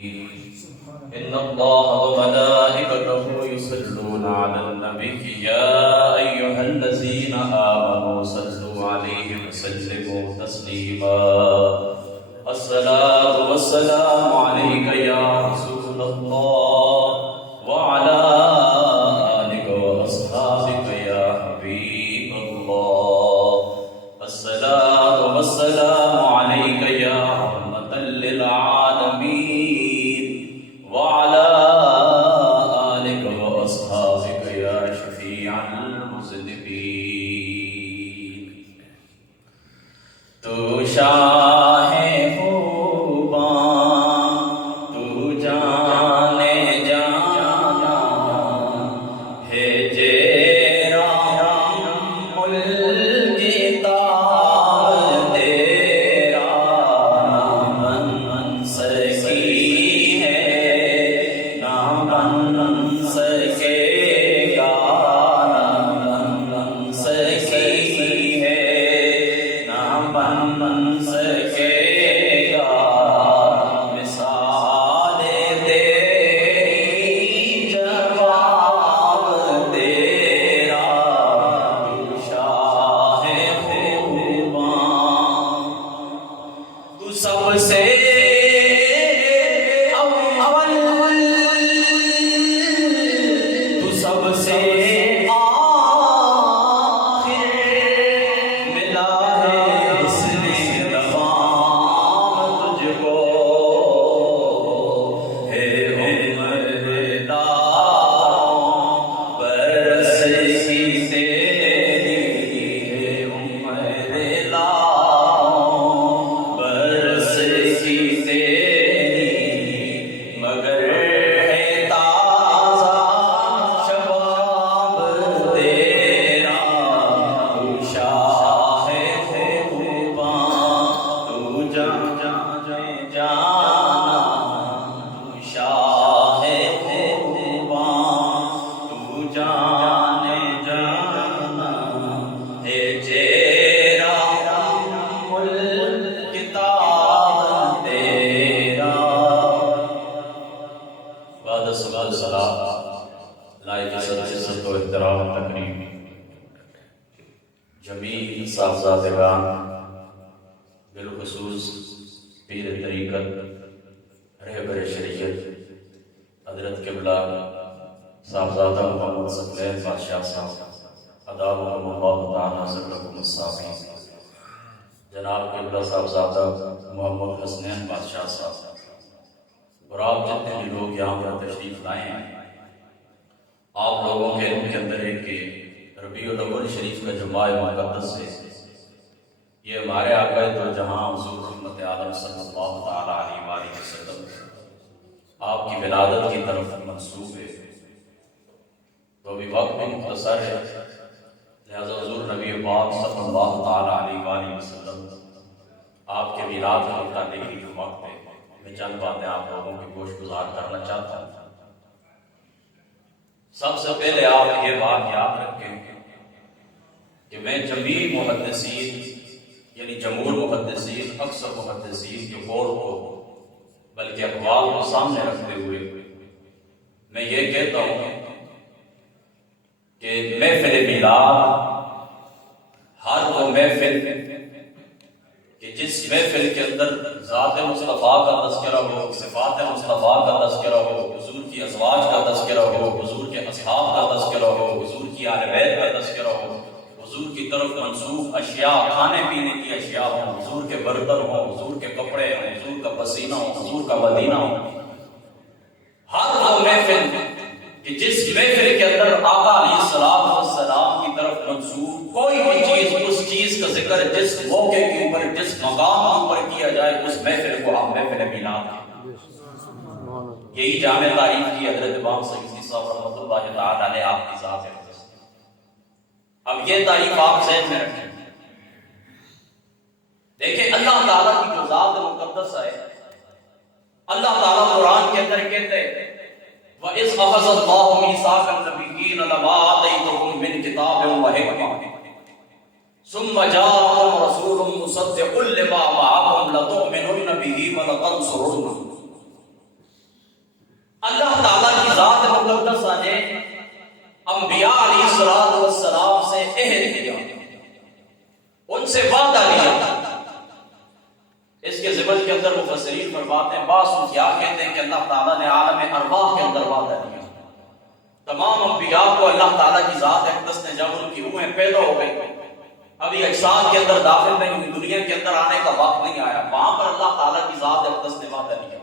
إن الله وملائكته يصلون على النبي يا أيها الذين آمنوا صلوا عليه وسلموا تسليما الصلاة والسلام عليك يا رسول الله وعلى آلك وأصحابك يا حبيب الله الصلاة والسلام عليك يا رحمة للعالمين وعلى آلك وأصحابك يا شفيع المذنبين تو شاہ خوباں تو جانے جانا ہے جیرا ملک تار تیرا من سکی ہے نہ بن سکے گا نہ سکی ہے نہ بن سکے گا مثال تیری جواب تیرا تو شاہ خوباں تو سب سے اول تو سب سے آخر ملا ہے اس نے دوام تجھ کو ہے عمر لاؤں برس کی تیری ہے عمر لاؤں برس کی تیری مگر ہے تازہ شباب تیرا تو شاہ خوباں تو جانا تو شاہ خوباں تو جانے جانا ہے جیرا ملک تار تیرا بعد الصلاۃ والسلام لائق عزت و احترام تقریب جمیع صاحبزادگان بالخصوص پیر طریقت رہبر شریعت حضرت قبلہ صاحبزادہ محمد ثقلین بادشاہ صاحب ادامہم اللہ تعالی سرکم الصابین جناب قبلہ صاحبزادہ محمد حسنین بادشاہ صاحب اور آپ جتنے بھی لوگ یہاں پر تشریف لائے ہیں آپ لوگوں کے ان کے اندر ایک کہ ربیع الاول شریف کا جو ماہ مقدس ہے یہ ہمارے آقا دو جہاں حضور خدمت عالم صلی اللہ تعالی علیہ وآلہ وسلم آپ کی ولادت کی طرف منسوب ہے تو ابھی وقت بھی مختصر ہے لہذا حضور نبی پاک صلی اللہ تعالی علیہ وآلہ وسلم آپ کے میلاد کے متعلق کی جو وقت ہے میں چند باتیں آپ لوگوں کی گوش گزار کرنا چاہتا ہوں سب سے پہلے آپ یہ بات یاد رکھیں کہ میں جمیع محدثین یعنی جمہور محدثین اکثر محدثین کے قول کو بلکہ اقوال کو سامنے رکھتے ہوئے میں یہ کہتا ہوں کہ محفل میلاد ہر وہ محفل کہ جس محفل کے اندر ذات مصطفیٰ کا تذکرہ ہو صفات مصطفیٰ کا تذکرہ ہو حضور کی ازواج کا تذکرہ ہو حضور کے اصحاب کا تذکرہ ہو حضور کی اہل بیت کا تذکرہ ہو حضور کی طرف منسوب اشیاء کھانے پینے کی اشیاء ہوں حضور کے برتن ہوں حضور کے کپڑے ہوں حضور کا پسینہ ہو حضور کا مدینہ ہو ہر وہ محفل کہ جس محفل کے اندر آقا علیہ السلام کی طرف منسوب کوئی بھی چیز اس چیز کا ذکر جس موقع کے اوپر جس مقام کے اوپر کیا جائے اس محفل کو آپ محفل میلاد یہی جامع تعریف کی حضرت امام سیوطی صاحب رحمۃ اللہ تعالی علیہ آپ کی ذات ہے اب یہ تعریف آپ ذہن میں رکھیں دیکھیں اللہ تعالیٰ کی جو ذات مقدس ہے اللہ تعالیٰ قرآن کے اندر کہتے ہیں وَإِذْ أَخَذَ اللَّهُ مِيثَاقَ النَّبِيِّينَ لَمَا آتَيْتُكُم مِّن كِتَابٍ وَحِكْمَةٍ ثم جاءهم رسول مصدق لما معهم لتؤمنن به ولتنصرنه ان سے وعدہ لیا. اس کے ضمن کے اندر مفسرین فرماتے ہیں بعض کیا کہتے ہیں کہ اللہ تعالیٰ نے عالم ارواح کے اندر وعدہ لیا. تمام انبیاء کو اللہ تعالیٰ کی ذات اقدس نے جب ان کی روحیں پیدا ہو گئی ابھی اجساد کے اندر داخل نہیں ہوئی, دنیا کے اندر آنے کا وقت نہیں آیا, وہاں پر اللہ تعالیٰ کی ذات اقدس نے وعدہ لیا.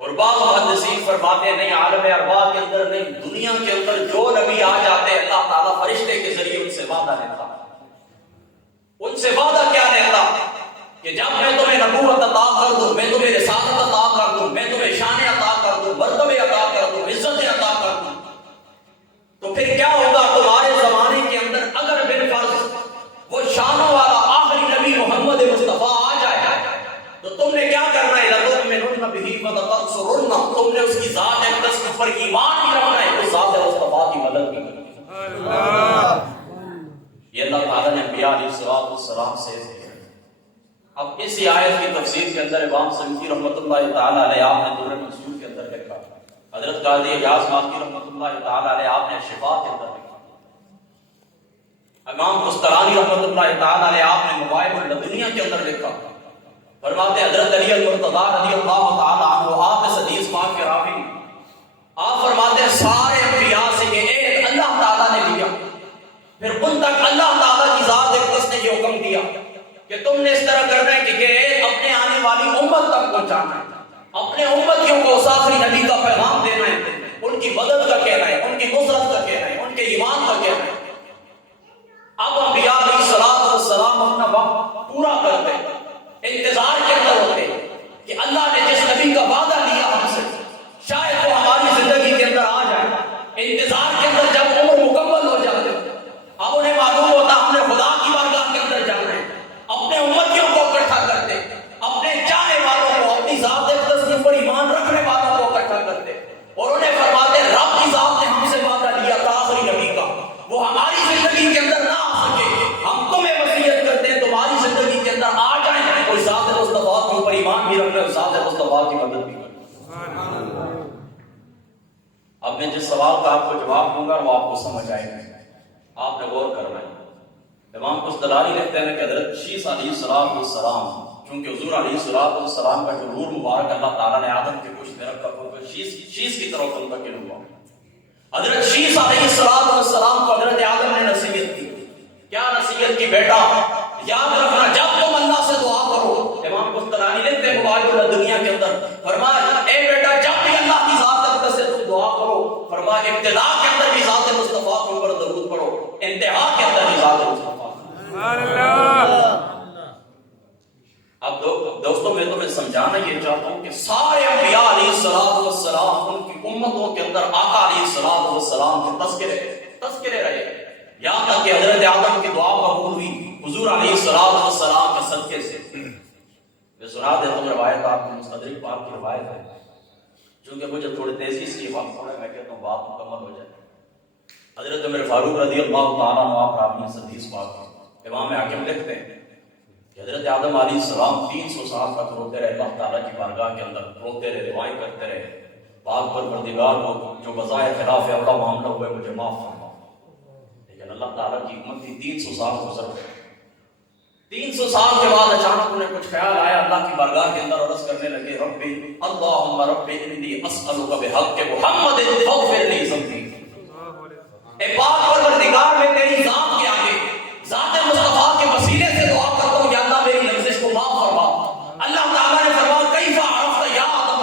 اور بعض محدثین فرماتے ہیں نہیں, عالم ارواح کے اندر نہیں, دنیا کے اندر جو نبی آ جاتے ہیں اللہ تعالیٰ فرشتے کے ذریعے ان سے وعدہ لیتا. ان سے وعدہ کیا لیتا کہ جب میں تمہیں نبوت عطا کر دوں, میں تمہیں رسالت عطا کر دوں, میں تمہیں شان عطا کر دوں, مرتبے عطا کر دوں, عزت عطا کر دوں, تو پھر کیا ہوگا تمہارے زمانے کے اندر اگر بالفرض وہ شانوں والا آخری نبی محمد مصطفیٰ آ جائے تو تم نے کیا کرنا ہے, لَتُؤْمِنُنَّ بِهِ وَلَتَنصُرُنَّهُ, تم نے اس کی ذات اقدس کے اوپر ایمان بھی رکھنا ہے, اس ذات مصطفیٰ کی مدد بھی کرنی ہے. یہ اللہ تعالیٰ نے انبیاء علیہ السلام سے. اب اسی آیت کی تفسیر کے اندر امام سیوطی رحمۃ اللہ تعالیٰ علیہ آپ نے درر منصور کے اندر لکھا, حضرت قاضی اعجاز مالکی رحمۃ اللہ تعالیٰ علیہ آپ نے شفا کے اندر لکھا, امام قسطلانی رحمۃ اللہ تعالیٰ علیہ آپ نے مواہب اللدنیہ کے اندر لکھا. فرماتے حضرت علی المرتضیٰ رضی اللہ تعالیٰ عنہ آپ اس حدیث پاک کے راوی, آپ فرماتے سارے انبیاء سے یہ ایک اللہ تعالیٰ نے لیا, پھر ان تک اللہ تعالیٰ کی ذات اقدس نے یہ حکم دیا کہ تم نے اس طرح کرنا ہے کہ اپنے آنے والی امت تک پہنچانا ہے, اپنے امتیوں کو اس آخری نبی کا پیغام دینا ہے, ان کی مدد کا کہنا ہے, ان کی نصرت کا کہنا ہے, ان کے ایمان کا کہنا ہے. اب انبیاء علیہ السلام اپنا وقت پورا کرتے, انتظار کے اندر ہوتے کہ اللہ نے جس نبی کا وعدہ لیا ہم سے شاید وہ ہماری زندگی کے اندر آ جائے. انتظار کے اندر جب عمر مکمل ہو جاتے اب انہیں معلوم ہوتا ہم نے خدا کی بارگاہ کے اندر جانا ہے, اپنے امتیوں کو اکٹھا کرتے, اپنے چاہنے والوں کو, اپنی ذات اقدس کے اوپر ایمان رکھنے والوں کو اکٹھا کرتے, اور انہیں فرماتے رب کی ذات نے ہم سے وعدہ لیا تھا آخری نبی کا, وہ ہماری زندگی کے اندر نہ آ سکے, ہم تمہیں وصیت کرتے ہیں تمہاری زندگی کے اندر آ جائیں, اور ذات مصطفیٰ کے اوپر ایمان بھی رکھنا, ذات مصطفیٰ کی مدد بھی کرنا. اب میں جس سوال کا آپ کو جواب دوں گا وہ آپ کو سمجھ آئے گا, آپ نے غور کرنا ہے. امام قسطلانی لکھتے ہیں کہ حضرت شیس علیہ السلام, چونکہ حضور علیہ السلام کا جو نور مبارک اللہ تعالیٰ نے آدم کے کچھ میں رکھا وہ شیس کی طرف منتقل ہوا. حضرت شیس علیہ السلام کو حضرت آدم نے نصیحت کی. کیا نصیحت کی؟ بیٹا یاد رکھنا جب تم اللہ سے دعا کرو, امام قسطلانی لکھتے ہیں مواہب اللدنیہ کے اندر, فرمایا اے بیٹا جب بھی اللہ کی ذات اقدس سے تم دعا کرو, فرمایا ابتدا کے اندر بھی ذات مصطفیٰ کے اوپر درود پڑھو, انتہا کے اندر بھی ذات مصطفیٰ. اب دوستوں میں تمہیں سمجھانا یہ چاہتا ہوں کہ سارے انبیاء علیہ السلام ان کی امتوں کے اندر آقا علیہ السلام کے تذکرے رہے, یہاں تک کہ حضرت آدم کی دعا قبول ہوئی حضور علیہ السلام کے صدقے سے. میں سنا دیتا ہوں روایت, آپ کی مستدرک پاک کی روایت ہے, چونکہ مجھے تھوڑی تیزی سے یہ وقت پڑا, میں کہتا ہوں بات مکمل ہو جائے. حضرت عمر فاروق رضی اللہ تعالیٰ عنہ آپ راوی حدیث پاک امام حاکم لکھتے ہیں کہ حضرت آدم علیہ السلام 300 سال تک روتے رہے اللہ تعالیٰ کی بارگاہ کے اندر, روتے رہے, دعائیں کرتے رہے, پاک پروردگار کو جو بظاہر خلاف اللہ معاملہ ہوئے مجھے معاف فرما. لیکن اللہ تعالیٰ کی امت کی 300 سال گزر گئے. 300 سال کے بعد اچانک انہیں کچھ خیال آیا, اللہ کی بارگاہ کے اندر عرض کرنے لگے ربی اللہم ربی انی اسألک بحق محمد فاغفر لی ذنبی. اے پاک پروردگار میں تیری ذات کے آگے ذات مصطفیٰ کے وسیلے سے دعا کرتا ہوں یا اللہ میری لفظ کو معاف فرما. اللہ تعالیٰ نے فرمایا کیف عرفت یا آدم,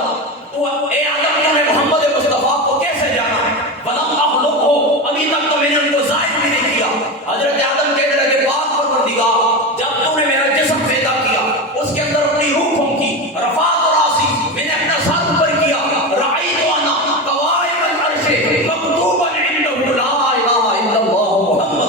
تو اے آدم تو نے محمد مصطفیٰ کو کیسے جانا, ولم اخلقہ, ابھی تک تو میں نے ان کو ظاہر بھی نہیں کیا. حضرت آدم کہنے لگے پاک پروردگار جب تو نے میرا جسم پیدا کیا اس کے اندر اپنی روح پھونکی, رفعت راسی, میں نے اپنا سر اوپر کیا, رأیت انا قوائم العرش مکتوبا عنده لا الہ الا اللہ محمد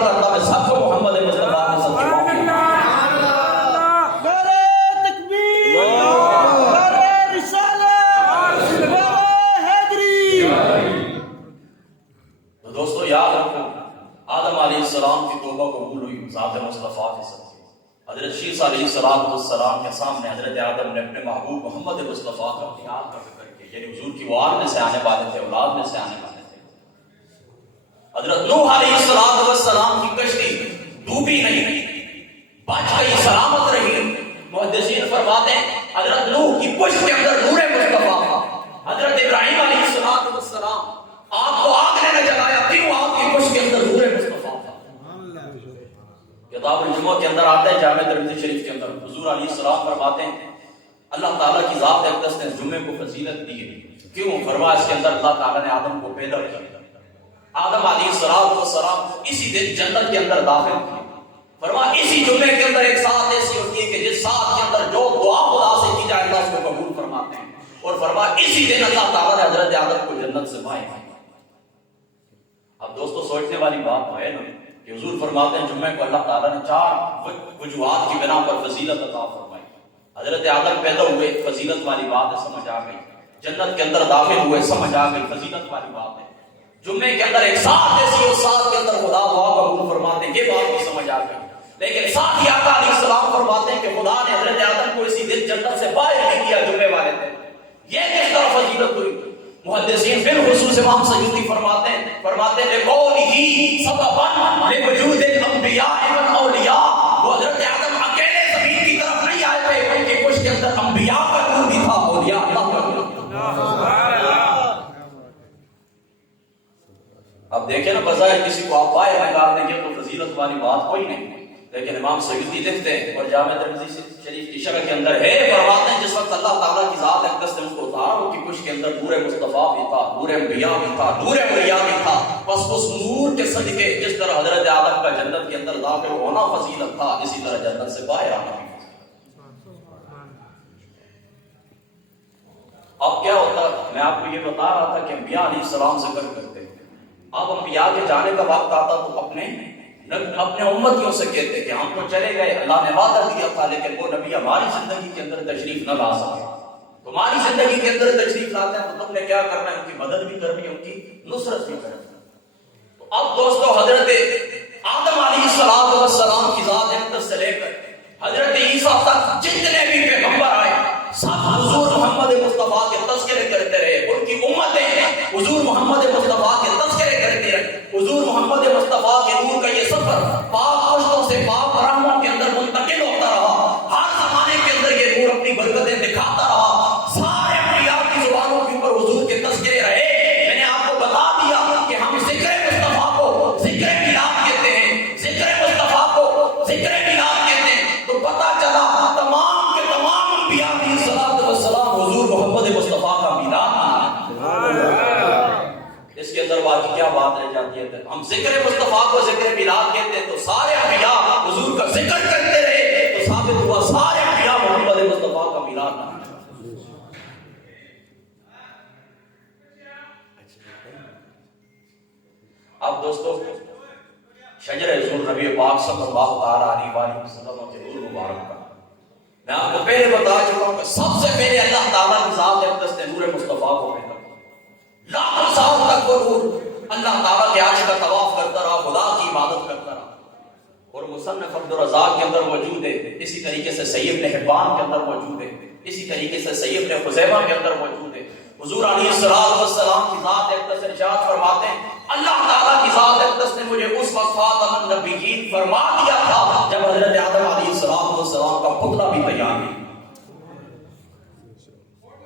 پڑھ کر اللہ میں سب کو محمد مصطفیٰ کے سب کے دوستو یاد رکھو آدم علیہ السلام کی توبہ قبول ہوئی ذات مصطفیٰ کے ساتھ. حضرت شیس علیہ السلام کے سامنے حضرت آدم نے اپنے محبوب محمد مصطفیٰ کا اختیار کا ذکر کیا، یعنی حضور کی وہ آل میں سے آنے والے تھے، اولاد میں سے آنے والے تھے. حضرت نوح علیہ السلام کی کشتی ڈوبی نہیں، بچ گئی، سلامت رہی. محدثین فرماتے ہیں حضرت نوح کی پشت کے اندر نور مصطفیٰ تھا. حضرت ابراہیم علیہ السلام آپ کو آگ نے نہ جلایا، کیوں؟ آپ کی پشت کے اندر نور مصطفیٰ تھا. کتاب الجمعہ کے اندر آتا ہے، جامع ترمذی شریف کے اندر حضور علیہ السلام فرماتے ہیں اللہ تعالیٰ کی ذات اقدس نے جمعے کو فضیلت دی ہے. کیوں؟ فرمایا اس کے اندر اللہ تعالیٰ نے آدم کو پیدا کیا. آدم علیہ السلام اسی دن جنت کے اندر داخل کیے. فرمایا اسی جمعے کے اندر ایک ساتھ ایسی ہوتی ہے کہ جس ساتھ کے اندر جو دعا خدا سے کی جائے اللہ اس کو قبول فرماتے ہیں. اور فرمایا اسی دن اللہ تعالیٰ نے حضرت آدم کو جنت سے باہر. اب دوستو سوچنے والی بات تو ہے نا کہ حضور فرماتے ہیں جمعے کو اللہ تعالیٰ نے 4 وجوہات کی بنا پر فضیلت عطا فرمائی. حضرت آدم پیدا ہوئے، فضیلت والی بات ہے، سمجھ آ گئی. جنت کے اندر داخل ہوئے، سمجھ آ گئی، فضیلت والی بات ہے. جمعے کے اندر ایک ساتھ ایسی اور ساتھ کے اندر خدا دعا قبول فرماتے ہیں، یہ بات بھی سمجھ آ گئی. لیکن ساتھ ہی آقا علیہ السلام فرماتے ہیں کہ خدا نے حضرت آدم کو اسی دن جنت سے باہر بھی کیا جمعے والے دن. یہ کس طرح فضیلت ہوئی؟ محدثین بالخصوص امام سیوطی فرماتے ہیں لقوله سببا لوجود الانبیاء والاولیاء. وہ حضرت آدم اکیلے زمین کی طرف نہیں آئے تھے، ان کے کچھ کے اندر انبیاء کا نور بھی تھا، اولیاء اللہ کا نور. اب دیکھیں نا بظاہر کسی کو آپ پائے نکال دیں گے تو فضیلت والی بات کوئی نہیں، لیکن امام سیوطی لکھتے ہیں اور جامع ترمذی شریف کی شرح کے اندر ہے، فرماتے ہیں جس وقت اللہ تعالیٰ کی ذات اقدس نے اس کو اتارا، ان کی کچھ کے اندر نور مصطفیٰ بھی تھا، نور انبیاء بھی تھا، نور اولیاء بھی تھا. بس اس نور کے صدقے جس طرح حضرت آدم کا جنت کے اندر داخل ہونا فضیلت تھا، اسی طرح جنت سے باہر آنا بھی. اب کیا ہوتا، میں آپ کو یہ بتا رہا تھا کہ انبیاء علیہ السلام ذکر کرتے ہیں. اب انبیاء کے جانے کا وقت آتا تو اپنے امتیوں سے کہتے کہ ہم تو چلے گئے، اللہ نے وعدہ دیا تھا لیکن وہ نبی ہماری زندگی کے اندر تشریف نہ لا سکے. تمہاری زندگی کے اندر تشریف لاتے ہیں تو تم نے کیا کرنا ہے؟ ان کی مدد بھی کرنی ہے، ان کی نصرت بھی کرنی ہے. تو اب دوستو حضرت آدم علیہ السلام کی ذات اقدس سے لے کر حضرت عیسیٰ تک جتنے بھی پیغمبر آئے سب حضور محمد مصطفیٰ کے تذکرے کرتے رہے. ان کی امتیں حضور محمد مصطفیٰ کے تذکرے کرتے رہے. حضور محمد مصطفیٰ کے نور کا یہ سفر پاک پشتوں سے پاک رحموں کے اندر منتقل ہوتا رہا. ہر زمانے کے اندر یہ نور اپنی برکتیں دکھاتا رہا. سارے انبیاء کی زبانوں کے اوپر حضور کے تذکرے رہے. میں نے آپ کو بتا دیا کہ ہم ذکر مصطفیٰ کو ذکر میلاد کہتے ہیں، ذکر مصطفیٰ کو ذکر میلاد کہتے ہیں. تو پتہ چلا تمام کے تمام انبیاء علیہ السلام حضور محمد مصطفیٰ کا میلاد مناتے. اس کے اندر باقی کیا بات رہ جاتی ہے؟ ہم ذکر مصطفیٰ کو ذکر میلاد کہتے ہیں تو سارے انبیاء حضور کا ذکر کرتے رہے تو ثابت ہوا سارے انبیاء محمد مصطفیٰ کا میلاد مناتے. اب دوستو شجر حضور نبی پاک صلی اللہ تعالیٰ علیہ وآلہ وسلم کے نور مبارک کا میں آپ کو پہلے بتا چکا ہوں کہ سب سے پہلے اللہ تعالیٰ کی ذات اقدس نے نور مصطفیٰ کو پیدا کیا. لاکھوں سال تک وہ نور اللہ تعالیٰ کے عرش کا طواف کرتا رہا، خدا کی عبادت کرتا رہا. اور مصنف عبدالرزاق کے اندر موجود ہے، اسی طریقے سے سید بن حبان کے اندر موجود ہے، اسی طریقے سے سید بن خزیمہ کے اندر موجود ہے. حضور علیہ السلام کی ذات اقدس ارشاد فرماتے ہیں اللہ تعالیٰ کی ذات اقدس نے مجھے اس وقت خاتم النبیین فرما دیا تھا جب حضرت آدم علیہ السلام کا پتلا بھی تیار نہیں.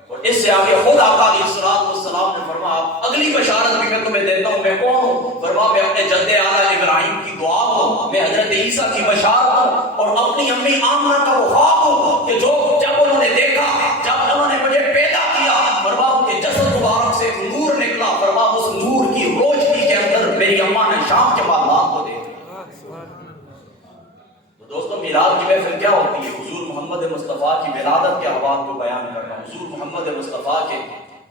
اور اس سے آگے خود آقا علیہ السلام نے فرمایا اگلی بشارت بھی میں تمہیں دیتا ہوں. میں کون ہوں؟ فرمایا میں اپنے جد اعلیٰ ابراہیم کی دعا ہوں، میں حضرت عیسیٰ کی بشارت ہوں اور اپنی امی آمنہ کا وہ خواب ہوں کہ جو جب انہوں نے دیکھا، جب انہوں نے مجھے پیدا کیا، فرمایا ان کے جسد مبارک سے نور نکلا. فرمایا اس نور کی روشنی کے اندر میری اماں نے شام کے بعد رات کو دیکھا. تو دوستوں میلاد کی محفل کیا ہوتی ہے؟ حضور محمد مصطفیٰ کی ولادت کے احوال کو بیان کرنا، حضور محمد مصطفیٰ کے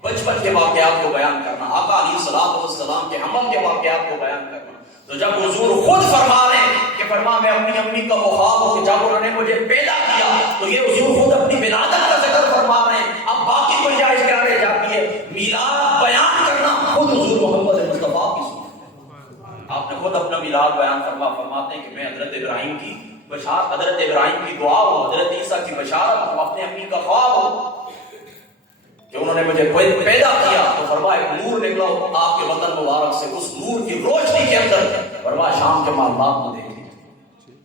بچپن کے واقعات کو بیان کرنا، آقا علیہ السلام کے حمل کے واقعات کو بیان کرنا. تو جب حضور خود فرما رہے ہیں کہ فرما میں اپنی امی کا وہ خواب ہوں کہ جب انہوں نے مجھے پیدا کیا، تو یہ حضور خود اپنی ولادت کا ذکر فرما رہے ہیں. اب باقی گنجائش کیا رہ جاتی ہے؟ میلاد بیان کرنا خود حضور محمد مصطفیٰ کی سنت. آپ نے خود اپنا میلاد بیان فرماتے ہیں کہ میں حضرت ابراہیم کی بشارت، حضرت ابراہیم کی دعا ہوں، حضرت عیسیٰ کی بشارت ہوں، اپنے امی کا خواب ہوں کہ انہوں نے مجھے پیدا کیا. تو فرمایا ایک نور نکلا آپ کے وطن مبارک سے، اس نور کی روشنی کے اندر فرمایا شام کے معلومات کو دیکھ لیجیے.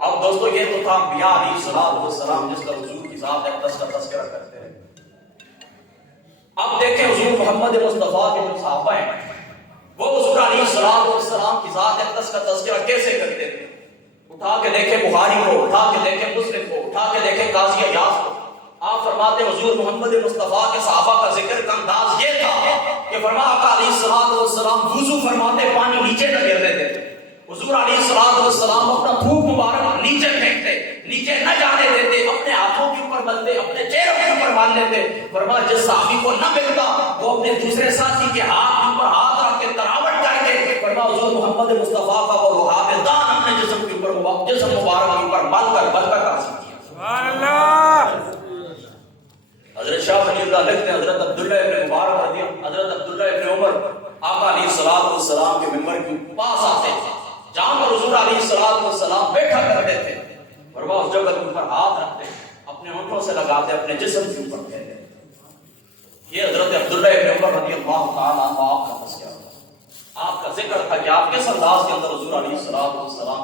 اب دوستو یہ تو تھا انبیاء علیہ السلام جس کا حضور کی ذات اقدس کا تذکرہ کرتے ہیں. اب دیکھیں حضور محمد مصطفیٰ کے جو صحابہ ہیں وہ حضور علیہ السلام کی ذات اقدس کا تذکرہ کیسے کرتے تھے. اٹھا کے دیکھیں بخاری کو، اٹھا کے دیکھیں مسلم کو، اٹھا کے دیکھیں قاضی عیاض کو. آپ فرماتے حضور محمد مصطفیٰ کے صحابہ کا ذکر کا انداز یہ تھا کہ فرما آقا علیہ السلام وضو فرماتے پانی نیچے نہ گرنے دیتے. حضور علیہ السلام اپنا تھوک مبارک نیچے پھینکتے، نیچے نہ جانے دیتے، اپنے ہاتھوں کے اوپر ملتے، اپنے چہروں کے اوپر مان لیتے. فرما جس صحابی کو نہ ملتا وہ اپنے دوسرے ساتھی کے ہاتھ کے اوپر ہاتھ رکھ کے تراوٹ کر کے فرما حضور محمد مصطفیٰ کا وہ لعاب دان اپنے جسم کے اوپر، جسم مبارک کے اوپر مل کر حاصل کیا. سبحان اللہ. حضرت شاہ ولی اللہ لکھتے ہیں حضرت عبداللہ ابن مبارک رضی اللہ، حضرت عبداللہ ابن عمر آقا علیہ السلام کے منبر کے پاس آتے جہاں پر حضور علیہ السلام بیٹھا کرتے تھے، اور وہ اس جگہ کے اوپر ہاتھ رکھتے، اپنے ہونٹوں سے لگاتے، اپنے جسم کے اوپر کہتے. یہ حضرت عبداللہ ابن عمر رضی اللہ تعالیٰ عنہ آپ کا تذکرہ تھا، آپ کا ذکر تھا کہ آپ کس انداز کے اندر حضور علیہ السلام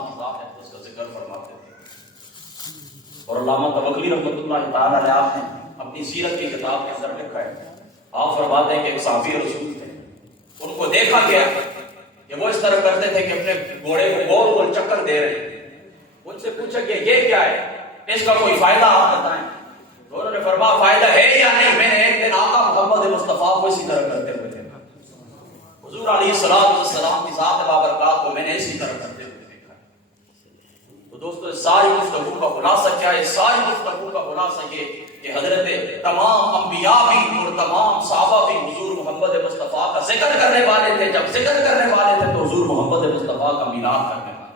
کی ذات ہے اس کا ذکر فرماتے تھے. اور علامہ توکلی رحمۃ اللہ تعالیٰ نے آپ نے اپنی سیرت کی کتاب کے اندر لکھا ہے، آپ فرماتے ہیں کہ ایک صحابی رسول تھے، ان کو دیکھا گیا کہ وہ اس طرح کرتے تھے کہ اپنے گھوڑے کو گول گول چکر دے رہے ہیں. ان سے پوچھا کہ یہ کیا ہے، اس کا کوئی فائدہ آپ بتائیں. تو انہوں نے فرمایا فائدہ ہے یا نہیں، میں نے ایک دن آقا محمد مصطفیٰ کو اسی طرح کرتے ہوئے دیکھا. حضور علیہ السلام کی ذات بابرکات کو میں نے اسی طرح کرتے ہوئے دیکھا. تو دوستو اس ساری گفتگو کا خلاصہ کیا ہے؟ ساری گفتگو کا خلاصہ یہ کہ حضرت تمام انبیاء بھی اور تمام صحابہ بھی حضور محمد مصطفیٰ کا ذکر کرنے والے تھے. جب ذکر کرنے والے تھے تو حضور محمد مصطفیٰ کا میلاد کرنے والے.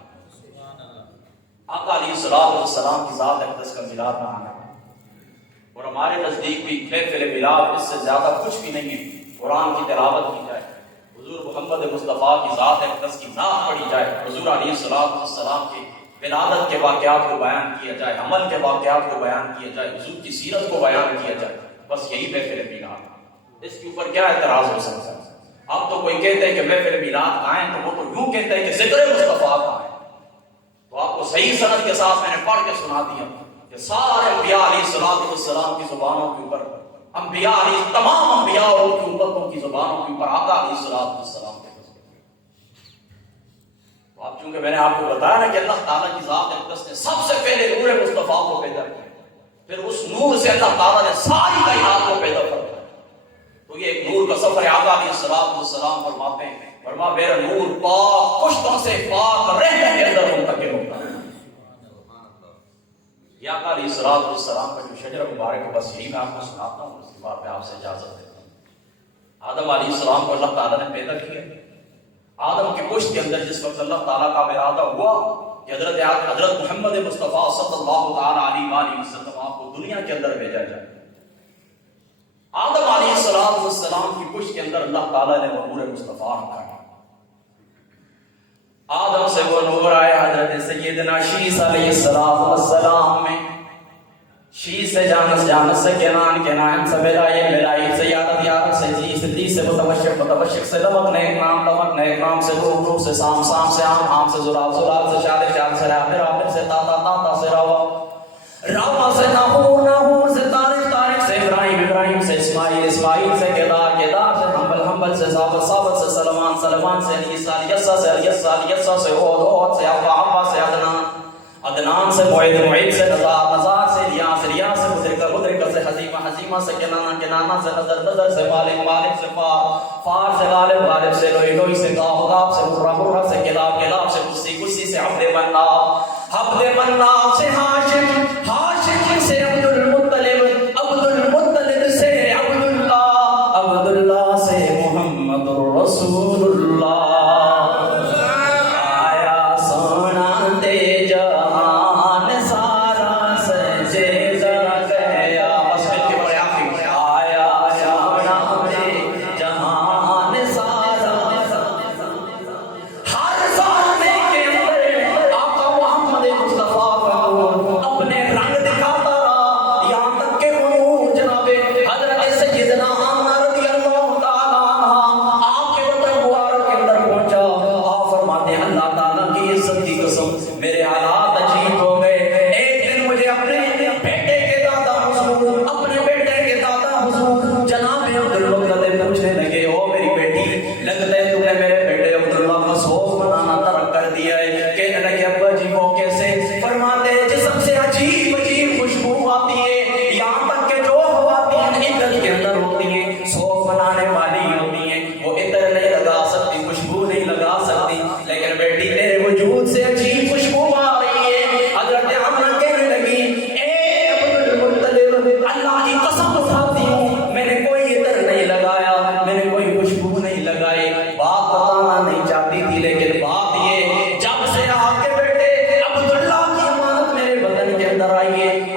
آقا علیہ السلام کی ذات اقدس کا میلاد منانا، اور ہمارے نزدیک بھی محفل میلاد اس سے زیادہ کچھ بھی نہیں ہے. قرآن کی تلاوت کی جائے، حضور محمد مصطفیٰ کی ذات اقدس کی نعت پڑھی جائے، حضور علیہ السلام کے ولادت کے واقعات کو بیان کیا جائے، عمل کے واقعات کو بیان کیا جائے، حضور کی سیرت کو بیان کیا جائے. بس یہی محفل میلاد. اس کے اوپر کیا اعتراض ہو سکتا ہے؟ اب تو کوئی کہتے ہیں کہ محفل میلاد کہاں ہے، تو وہ تو یوں کہتے ہیں کہ ذکر مصطفیٰ کہاں ہے. تو آپ کو صحیح سند کے ساتھ میں نے پڑھ کے سنا دیا کہ سارے انبیاء علیہ السلام کی زبانوں کے اوپر، تمام انبیاء اور ان کی امتوں کی زبانوں کے اوپر آقا علیہ السلام کے. اب چونکہ میں نے آپ کو بتایا نا کہ اللہ تعالیٰ کی ذات اقدس نے سب سے پہلے نور مصطفیٰ کو پیدا کیا، پھر اس نور سے اللہ تعالیٰ نے ساری کائنات کو پیدا فرمایا. تو یہ ایک نور کا سفر ہے. آقا علیہ السلام فرماتے ہیں، فرما میرا نور پاک پشتوں سے پاک رہنے کے اندر منتقل ہوتا ہے. یہ آقا علیہ السلام کا جو شجر مبارک ہے، بس یہی میں آپ کو سناتا ہوں، اس کے بعد میں آپ سے اجازت دیتا ہوں. آدم علیہ السلام کو اللہ تعالیٰ نے پیدا کیا. آدم کی پشت کے اندر جس وقت اللہ تعالیٰ کا ارادہ ہوا کہ حضرت محمد مصطفیٰ صلی اللہ تعالیٰ علیہ وسلم آپ کو دنیا کے اندر بھیجا جائے، آدم علیہ السلام کی پشت کے اندر اللہ تعالیٰ نے وہ نور مصطفیٰ رکھا. آدم سے وہ نور آیا حضرت سیدنا شیس علیہ السلام میں. شیس سے جانس سے کنان سے ملائی سے یادت سے جی سے متبشق سے لمک نیک نام سے روح سے سام سے عام سے زلال سے شاد سے رابر سے تا سے راوا سے ناہور سے طارق سے ابراہیم سے اسماعیل سے کدار سے حنبل سے ثابت سے سلمان سے یسا سے عود سے عبا سے عدنان سے معید سے نزار سے ریاض سے مدرکہ سے حزیمہ سے کنانہ سے نظر سے مالک سے فار سے غالب سے لوئی سے غاب سے مرہ سے کلاب سے کسی سے عبد مناف سے ہاشم سے عبد المطلب سے عبداللہ سے محمد رسول اللہ.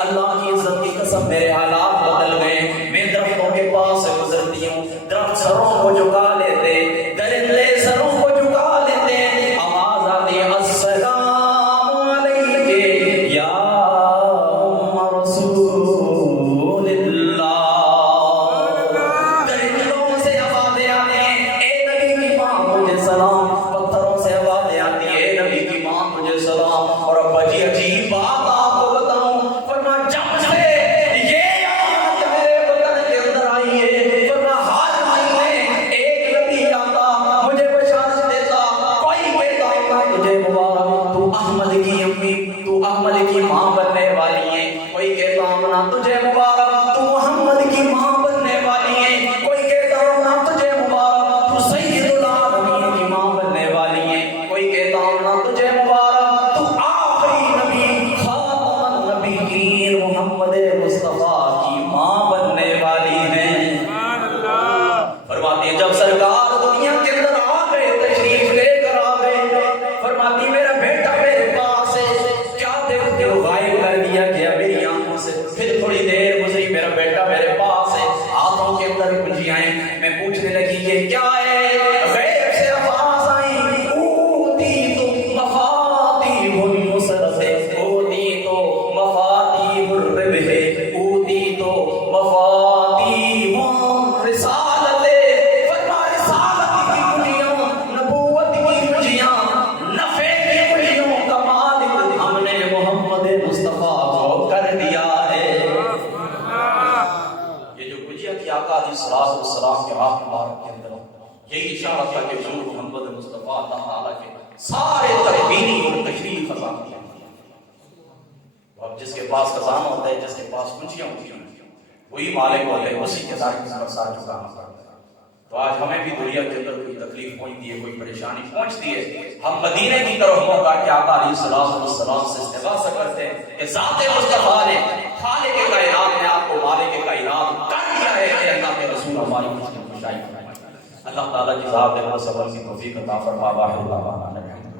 اللہ کی عزت کی قسم میرے حالات بدل گئے. میں درختوں کے پاس سے گزرتی ہوں, درخت سروں کو جھکا لیتے, درندے سروں کو جھکا لیتے, آواز آتی ہے السلام علیکم یا ام رسول اللہ. درندوں سے آوازیں آتی ہیں اے نبی کی ماں مجھے سلام, پتھروں سے آوازیں آتی ہیں اے نبی کی ماں مجھے سلام. اور ابا جی عجیب بات آپ کو بتاؤں, فرما جب سے یہ آیت میرے بدن کے اندر آئی ہے, فرما ہر مہینے ایک نبی آتا مجھے بشارت دیتا, کوئی کہتا ہے تجھے مبارک تو احمد کی امی, تو احمد کی ماں بننے والی ہے. کوئی کہتا ہے تجھے مبارک تو محمد کی ماں بننے والی ہے. کوئی کہتا ہے تجھے مبارک تو سید العالمین کی ماں بننے والی ہے. کوئی کہتا ہے تجھے مبارک تو آخری نبی خاتم النبیین محمد مصطفیٰ کی ماں بننے والی ہے. فرماتی ہے جب سرکار دنیا کے اندر آ گئے, تشریف لے کر آ گئے, فرماتی میرا بیٹا میرے پاس ہے, کیا دیکھتے ہو غائب کر دیا گیا میری آنکھوں سے. پھر تھوڑی دیر گزری, میرا بیٹا میرے پاس ہے, ہاتھوں کے اندر کنجیاں ہیں. میں پوچھنے لگی یہ کیا ہے, غیب سے آواز آئی اوتی تو مفاتیح النصرت, اوتی تو مفاتیح الربح, اوتی تو مفاتیح الرسالت. فرما رسالت کی کنجیاں, نبوت کی کنجیاں, نفع کی کنجیوں کا مالک ہم نے محمد مصطفیٰ کو کر دیا ہے. یہ جو کنجیاں تھی آقا علیہ الصلوۃ والسلام کے ہاتھ مبارک کے اندر, یہی اشارہ تھا کہ حضور محمد مصطفیٰ اللہ تعالیٰ کے سارے تکوینی اور تشریح خزانے ہیں. اب جس کے پاس خزانہ ہوتا ہے, جس کے پاس کنجیاں ہوتی ہیں, وہی مالک ہوتا ہے, اسی کے ساتھ سر جھکانا پڑتا ہے. تو آج ہمیں بھی دنیا کے اندر کوئی تکلیف پہنچتی ہے, کوئی پریشانی پہنچتی ہے, ہم مدینے کی طرف موقع کہ آقا علیہ الصلوۃ والسلام سے استغاثہ کرتے ہیں کہ ذات مصطفیٰ نے خالق کائنات نے آپ کو مالک کائنات کر دیا ہے, اے اللہ کے رسول ہماری خوشائی فرمائے. اللہ تعالیٰ کی ذات ہے وہ صبر کی توفیق عطا فرما. واحد دعوانا الحمد